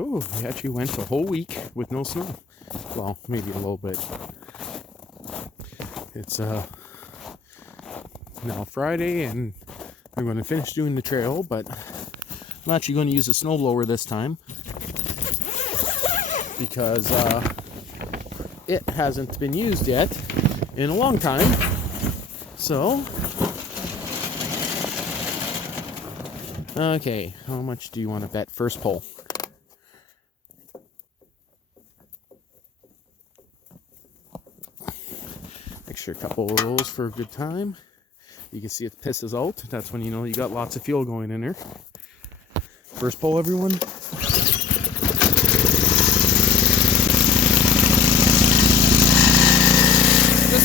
Oh, we actually went a whole week with no snow. Well, maybe a little bit. It's now Friday, and we're going to finish doing the trail, but I'm actually going to use a snowblower this time because it hasn't been used yet in a long time. So, okay, how much do you want to bet first pull? Extra couple of those for a good time. You can see it pisses out. That's when you know you got lots of fuel going in there. First pull, everyone. This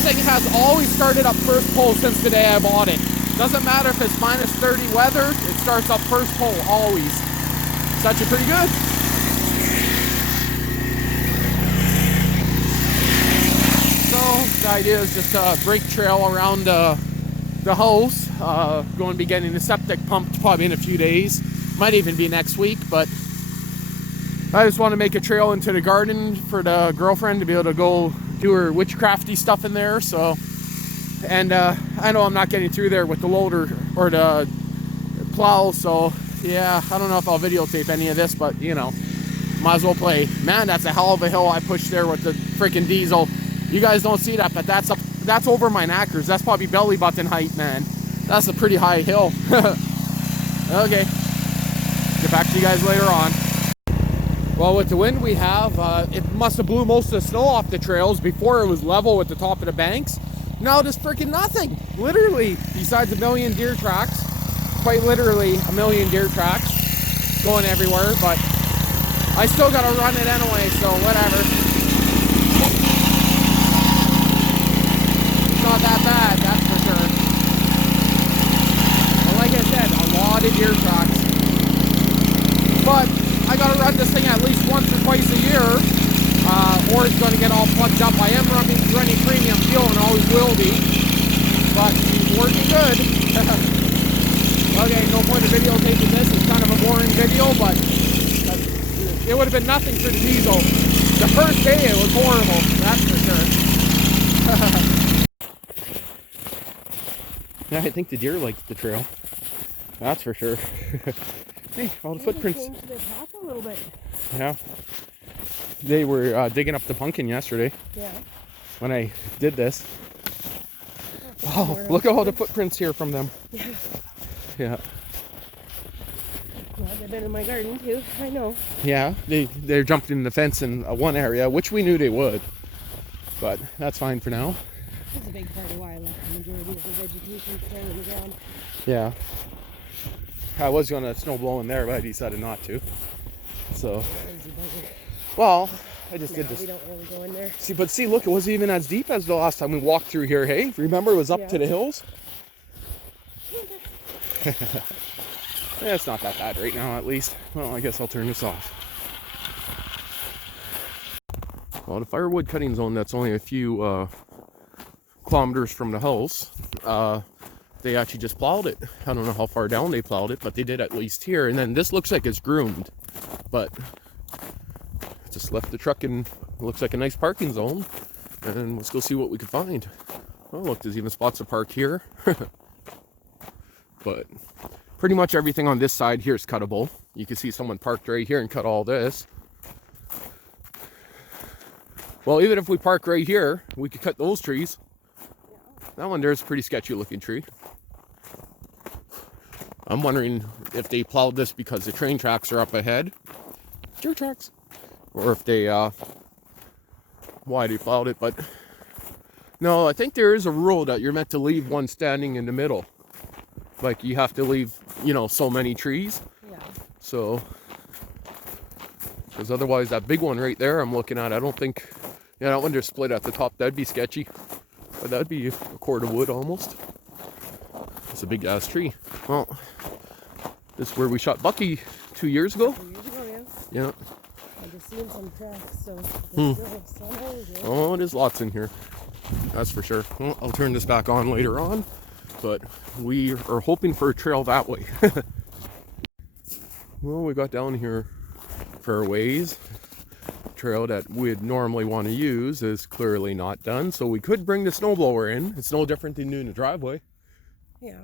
thing has always started up first pull since the day I bought it. Doesn't matter if it's minus 30 weather, it starts up first pull always. It's actually pretty good. So the idea is just a brake trail around the house. Going to be getting the septic pumped probably in a few days. Might even be next week, but I just want to make a trail into the garden for the girlfriend to be able to go do her witchcrafty stuff in there. So, and I know I'm not getting through there with the loader or the plow, so yeah, I don't know if I'll videotape any of this, but you know, might as well play. Man, that's a hell of a hill I pushed there with the freaking diesel. You guys don't see that, but that's over my knackers. That's probably belly button height, man. That's a pretty high hill. Okay, get back to you guys later on. Well, with the wind we have, it must have blew most of the snow off the trails before it was level with the top of the banks. Now there's freaking nothing, literally, besides a million deer tracks. Quite literally a million deer tracks going everywhere, but I still gotta run it anyway, so whatever. It's not that bad, that's for sure. But like I said, a lot of deer tracks. But I gotta run this thing at least once or twice a year, or it's gonna get all plugged up. I am running premium fuel and always will be, but it's working good. Okay, no point of videotaping this. It's kind of a boring video, but it would have been nothing for the diesel. The first day it was horrible, that's for sure. Yeah, I think the deer liked the trail. That's for sure. Hey, all the footprints. Changed their path a little bit. Yeah. They were digging up the pumpkin yesterday. Yeah. When I did this. Oh, look at all the footprints here from them. Yeah. Yeah, they've been in my garden too. I know. Yeah, they jumped in the fence in one area, which we knew they would. But that's fine for now. It's a big part of why I left the majority of the vegetation staying in the ground. Yeah. I was going to snow blow in there, but I decided not to. So, well, I just did this. We don't really go in there. See, look, it wasn't even as deep as the last time we walked through here, hey? Remember, it was up to the hills? Yeah, it's not that bad right now, at least. Well, I guess I'll turn this off. Well, the firewood cutting zone that's only a few kilometers from the house, they actually just plowed it. I don't know how far down they plowed it, but they did at least here. And then this looks like it's groomed, but just left the truck in, looks like a nice parking zone. And let's go see what we can find. Oh, look, there's even spots to park here. But pretty much everything on this side here is cuttable. You can see someone parked right here and cut all this. Well, even if we park right here, we could cut those trees. That one there's a pretty sketchy looking tree. I'm wondering if they plowed this because the train tracks are up ahead. Deer tracks. Or if they, why they plowed it, but no, I think there is a rule that you're meant to leave one standing in the middle. Like you have to leave, you know, so many trees. Yeah. So, because otherwise that big one right there I'm looking at, I don't think, yeah, that one there's split at the top, that'd be sketchy. But that'd be a cord of wood almost. It's a big ass tree. Well, this is where we shot Bucky 2 years ago. 2 years ago, yes. Yeah. I just seen some tracks, so Oh, there's lots in here. That's for sure. Well, I'll turn this back on later on, but we are hoping for a trail that way. Well, we got down here fairways. Trail that we'd normally want to use is clearly not done, so we could bring the snowblower in. It's no different than doing the driveway. Yeah.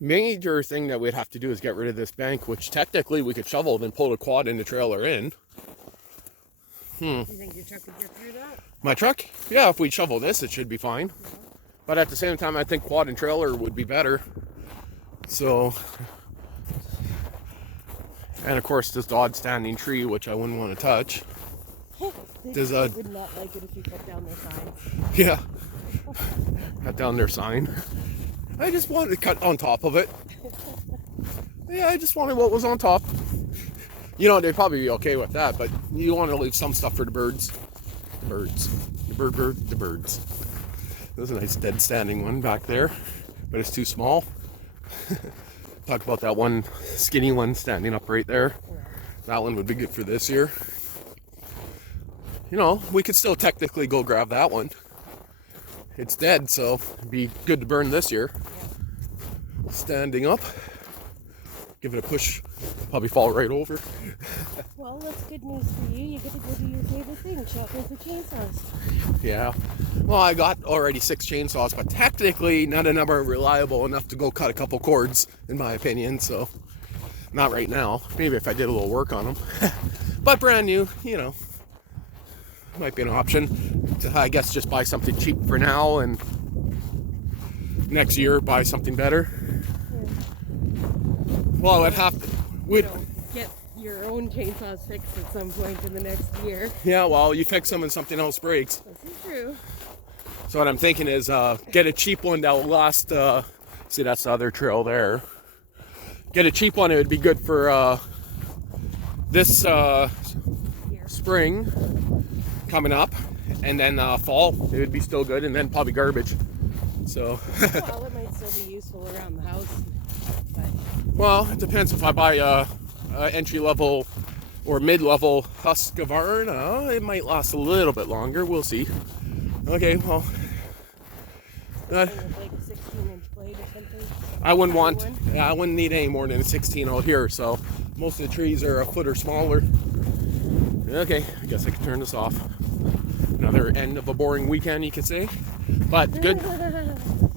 Major thing that we'd have to do is get rid of this bank, which technically we could shovel and pull the quad in the trailer in. You think your truck could get through that? My truck? Yeah, if we shovel this, it should be fine. Yeah. But at the same time, I think quad and trailer would be better. So, and of course this odd standing tree, which I wouldn't want to touch. They would not like it if you cut down their sign. Yeah, cut down their sign. I just wanted to cut on top of it. Yeah, I just wanted what was on top. You know, they'd probably be okay with that, but you want to leave some stuff for the birds. The birds. There's a nice dead standing one back there, but it's too small. Talk about that one skinny one standing up right there. Yeah. That one would be good for this year. You know, we could still technically go grab that one. It's dead, so it'd be good to burn this year. Yeah. Standing up. Give it a push. Probably fall right over. Well, that's good news for you. You get to go do your favorite thing, shopping for chainsaws. Yeah. Well, I got already 6 chainsaws, but technically none of them are reliable enough to go cut a couple cords, in my opinion, so not right now. Maybe if I did a little work on them. But brand new, you know, might be an option. I guess just buy something cheap for now and next year buy something better. Yeah. Well, I'd have to... Get your own chainsaws fixed at some point in the next year. Yeah, well, you fix them and something else breaks. This is true. So what I'm thinking is get a cheap one that will last, see that's the other trail there. Get a cheap one, it would be good for this spring coming up, and then fall, it would be still good, and then probably garbage. So. Well, it might still be useful around the house, but... Well, it depends if I buy a entry-level or mid-level Husqvarna. It might last a little bit longer. We'll see. Okay, well, like a 16-inch blade or something. I wouldn't need any more than a 16 out here. So most of the trees are a foot or smaller. Okay, I guess I can turn this off. Another end of a boring weekend, you could say. But good.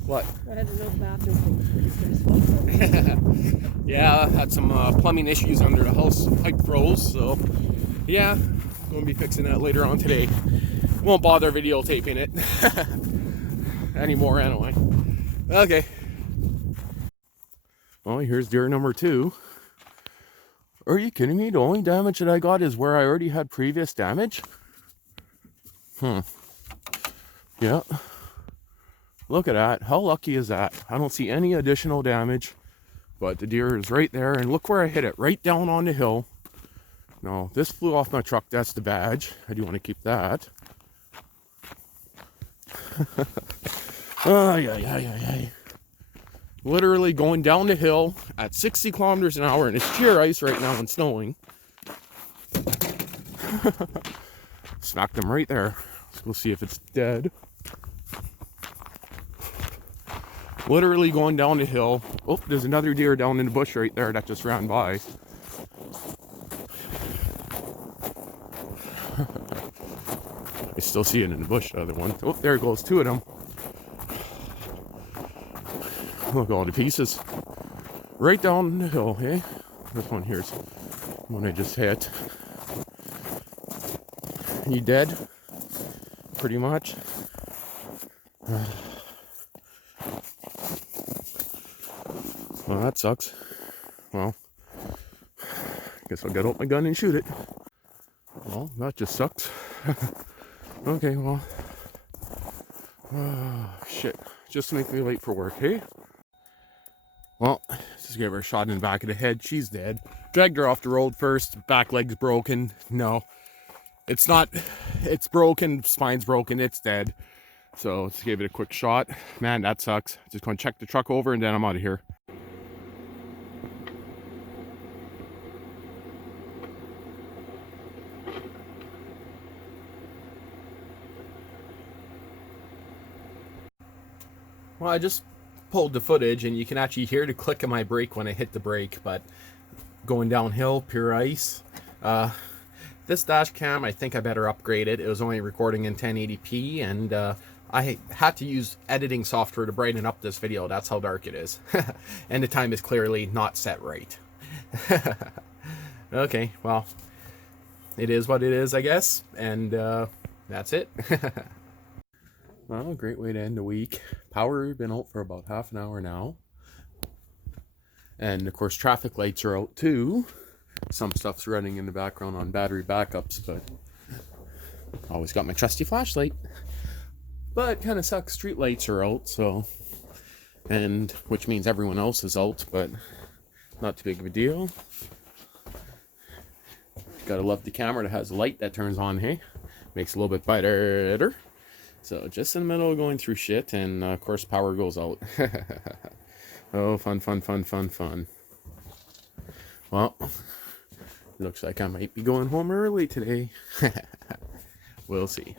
What? I had to know the bathroom thing pretty stressful. Yeah, had some plumbing issues under the house. Pipe froze, so yeah, gonna be fixing that later on today. Won't bother videotaping it anymore anyway. Okay. Well, here's deer number 2. Are you kidding me? The only damage that I got is where I already had previous damage? Yeah. Look at that. How lucky is that? I don't see any additional damage, but the deer is right there, and look where I hit it, right down on the hill. No, this flew off my truck. That's the badge. I do want to keep that. Ay. Literally going down the hill at 60 kilometers an hour, and it's sheer ice right now and snowing. Smacked him right there. Let's go see if it's dead. Literally going down the hill. Oh, there's another deer down in the bush right there that just ran by. I still see it in the bush, the other one. Oh, there goes 2 of them. Look, all the pieces. Right down the hill, eh? This one here's one I just hit. He dead? Pretty much. Well, that sucks. Well, guess I'll get out my gun and shoot it. Well, that just sucks. Okay, well. Shit. Just to make me late for work, hey? Well, just gave her a shot in the back of the head. She's dead. Dragged her off the road first. Back leg's broken. No. It's not. It's broken. Spine's broken. It's dead. So, just gave it a quick shot. Man, that sucks. Just going to check the truck over and then I'm out of here. Well, I just pulled the footage and you can actually hear the click of my brake when I hit the brake, but going downhill, pure ice. This dash cam, I think I better upgrade it. It was only recording in 1080p, and I had to use editing software to brighten up this video. That's how dark it is. And the time is clearly not set right. Okay, well, it is what it is, I guess, and that's it. Well, great way to end the week. Power been out for about half an hour now. And of course, traffic lights are out too. Some stuff's running in the background on battery backups, but always got my trusty flashlight. But kind of sucks, street lights are out, so, and which means everyone else is out, but not too big of a deal. Gotta love the camera that has a light that turns on, hey? Makes it a little bit brighter. So just in the middle of going through shit, and of course power goes out. Oh, fun. Well, looks like I might be going home early today. We'll see.